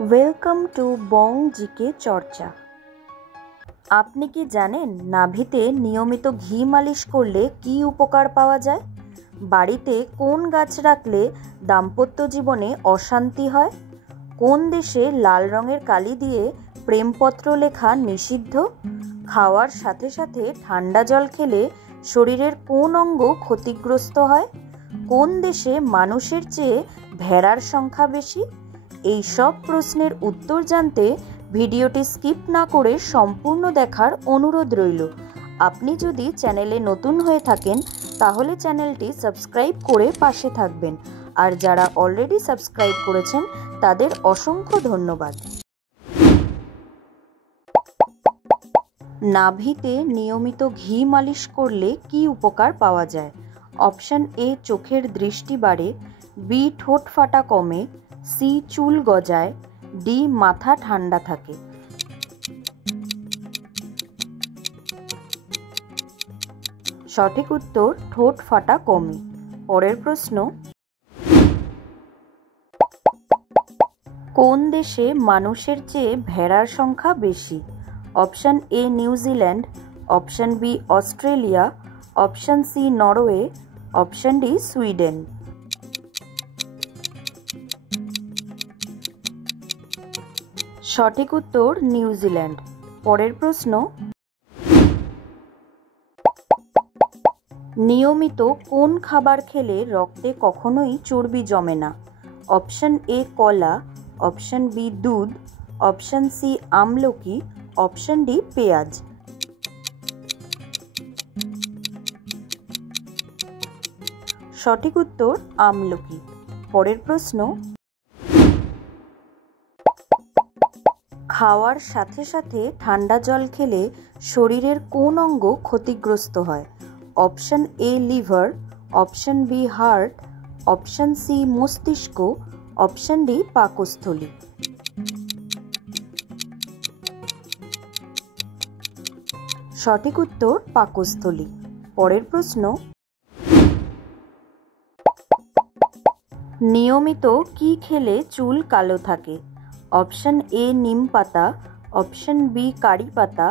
Welcome to Bong GK চর্চা। আপনি কি জানেন নাভিতে নিয়মিত ঘি মালিশ করলে কি উপকার পাওয়া যায়? বাড়িতে কোন গাছ রাখলে দাম্পত্য জীবনে অশান্তি হয়? কোন দেশে লাল রঙের কালি দিয়ে প্রেমপত্র লেখা নিষিদ্ধ? খাওয়ার সাথে সাথে ঠান্ডা জল খেলে শরীরের কোন অঙ্গ ক্ষতিগ্রস্ত হয়? কোন দেশে মানুষের চেয়ে ভেড়ার সংখ্যা বেশি? এই সব প্রশ্নের উত্তর জানতে ভিডিওটি স্কিপ না করে সম্পূর্ণ দেখার অনুরোধ রইল। আপনি যদি চ্যানেলে নতুন হয়ে থাকেন তাহলে চ্যানেলটি সাবস্ক্রাইব করে পাশে থাকবেন, আর যারা অলরেডি সাবস্ক্রাইব করেছেন তাদের অসংখ্য ধন্যবাদ। নাভিতে নিয়মিত ঘি মালিশ করলে কি উপকার পাওয়া যায়? অপশন এ, চোখের দৃষ্টি বাড়ে। বি, ঠোঁট ফাটা কমে। সি, চুল গজায়। ডি, মাথা ঠান্ডা থাকে। সঠিক উত্তর ঠোঁট ফাটা কমে। পরের প্রশ্ন, কোন দেশে মানুষের চেয়ে ভেড়ার সংখ্যা বেশি? Option A, New Zealand. Option B, Australia. Option C, Norway. Option D, Sweden. সঠিক উত্তর নিউজিল্যান্ড। পরের প্রশ্ন, নিয়মিত কোন খাবার খেলে রক্তে কখনোই চর্বি জমে না? অপশন এ, কলা। অপশন বি, দুধ। অপশন সি, আমলকি। অপশন ডি, পেঁয়াজ। সঠিক উত্তর আমলকি। পরের প্রশ্ন, খাওয়ার সাথে সাথে ঠান্ডা জল খেলে শরীরের কোন অঙ্গ ক্ষতিগ্রস্ত হয়? Option A, liver. Option B, heart. Option C, মস্তিষ্ক। অপশন ডি, পাকস্থলী। সঠিক উত্তর পাকস্থলী। পরের প্রশ্ন, নিয়মিত কি খেলে চুল কালো থাকে? অপশন এ, নিম পাতা। অপশন বি, কারি পাতা।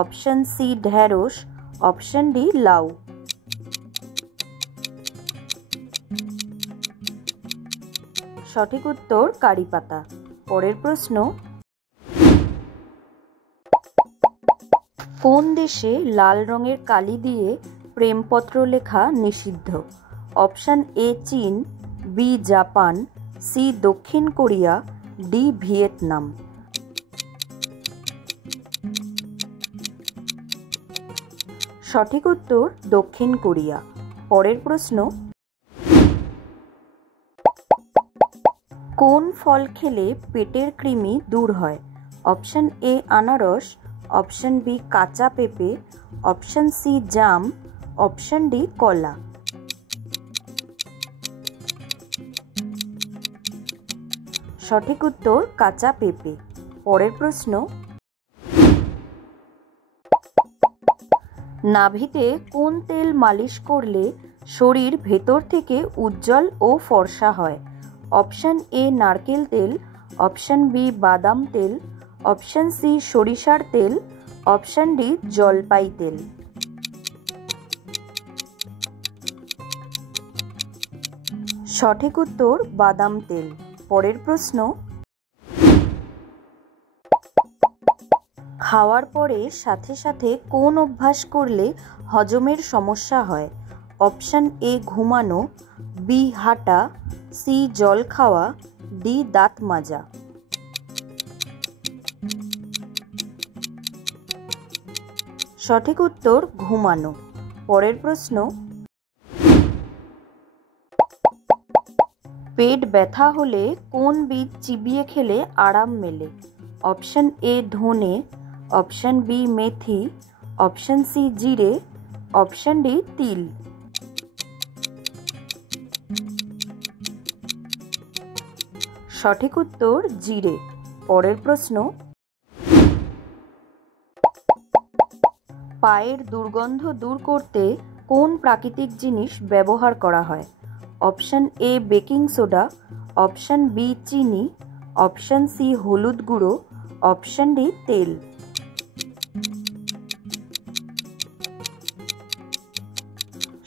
অপশন সি, ঢেঁড়স। অপশন ডি, লাউ। সঠিক উত্তর কারি পাতা। পরের প্রশ্ন, কোন দেশে লাল রঙের কালি দিয়ে প্রেমপত্র লেখা নিষিদ্ধ? অপশন এ, চীন। B, Japan. সি, দক্ষিণ কোরিয়া। D, Vietnam. সঠিক উত্তর দক্ষিণ কোরিয়া। পরের প্রশ্ন, কোন ফল খেলে পেটের কৃমি দূর হয়? অপশন এ, আনারস। অপশন বি, কাঁচা পেঁপে। অপশন সি, জাম। অপশন ডি, কলা। সঠিক উত্তর কাঁচা পেঁপে। পরের প্রশ্ন, নাভিতে কোন তেল মালিশ করলে শরীর ভেতর থেকে উজ্জ্বল ও ফর্সা হয়? অপশন এ, নারকেল তেল। অপশন বি, বাদাম তেল। অপশন সি, সরিষার তেল। অপশন ডি, জলপাই তেল। সঠিক উত্তর বাদাম তেল। পরের প্রশ্ন, খাওয়ার পরে সাথে সাথে কোন অভ্যাস করলে হজমের সমস্যা হয়? অপশন এ, ঘুমানো। বি, হাঁটা। সি, জল খাওয়া। ডি, দাঁত মাজা। সঠিক উত্তর ঘুমানো। পরের প্রশ্ন, পেট ব্যথা হলে কোন বীজ চিবিয়ে খেলে আরাম মেলে? অপশন এ, ধনে। অপশন বি, মেথি। অপশন সি, জিরে। অপশন ডি, তিল। সঠিক উত্তর জিরে। পরের প্রশ্ন, পায়ের দুর্গন্ধ দূর করতে কোন প্রাকৃতিক জিনিস ব্যবহার করা হয়? Option A, baking soda. Option B, চিনি। অপশন সি হলুদ গুঁড়ো, অপশন ডি তেল।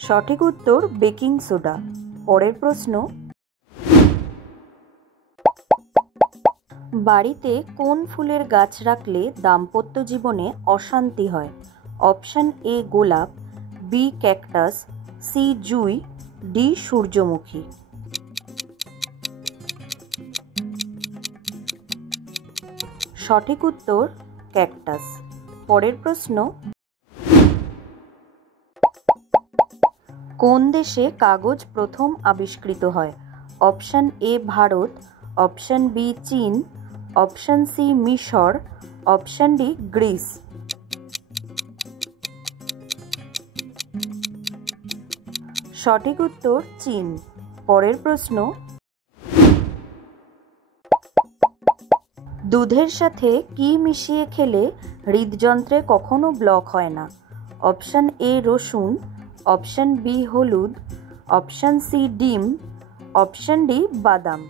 সঠিক উত্তর বেকিং সোডা। পরের প্রশ্ন, বাড়িতে কোন ফুলের গাছ রাখলে দাম্পত্য জীবনে অশান্তি হয়? অপশন এ গোলাপ, বি ক্যাকটাস, সি জুঁই, ডি সূর্যমুখী। সঠিক উত্তর ক্যাকটাস। পরের প্রশ্ন, কোন দেশে কাগজ প্রথম আবিষ্কৃত হয়? Option A Bharat, option B চীন, অপশন সি মিশর, অপশন ডি গ্রিস। সঠিক উত্তর চীন। পরের প্রশ্ন, দুধের সাথে কি মিশিয়ে খেলে হৃদযন্ত্রে কখনো ব্লক হয় না? অপশন এ রসুন, অপশন বি হলুদ, অপশন সি ডিম, অপশন ডি বাদাম।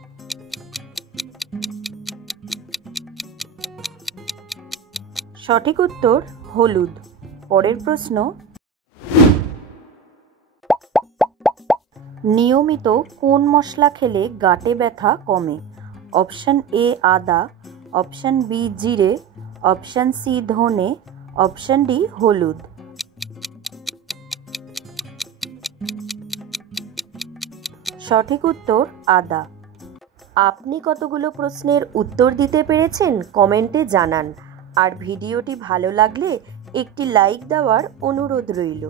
সঠিক উত্তর হলুদ। পরের প্রশ্ন, নিয়মিত কোন মশলা খেলে গাঁটে ব্যথা কমে? অপশন এ আদা, অপশন বি জিরে, অপশন সি ধনে, অপশন ডি হলুদ। সঠিক উত্তর আদা। আপনি কতগুলো প্রশ্নের উত্তর দিতে পেরেছেন কমেন্টে জানান। আর ভিডিওটি ভালো লাগলে একটি লাইক দেওয়ার অনুরোধ রইল।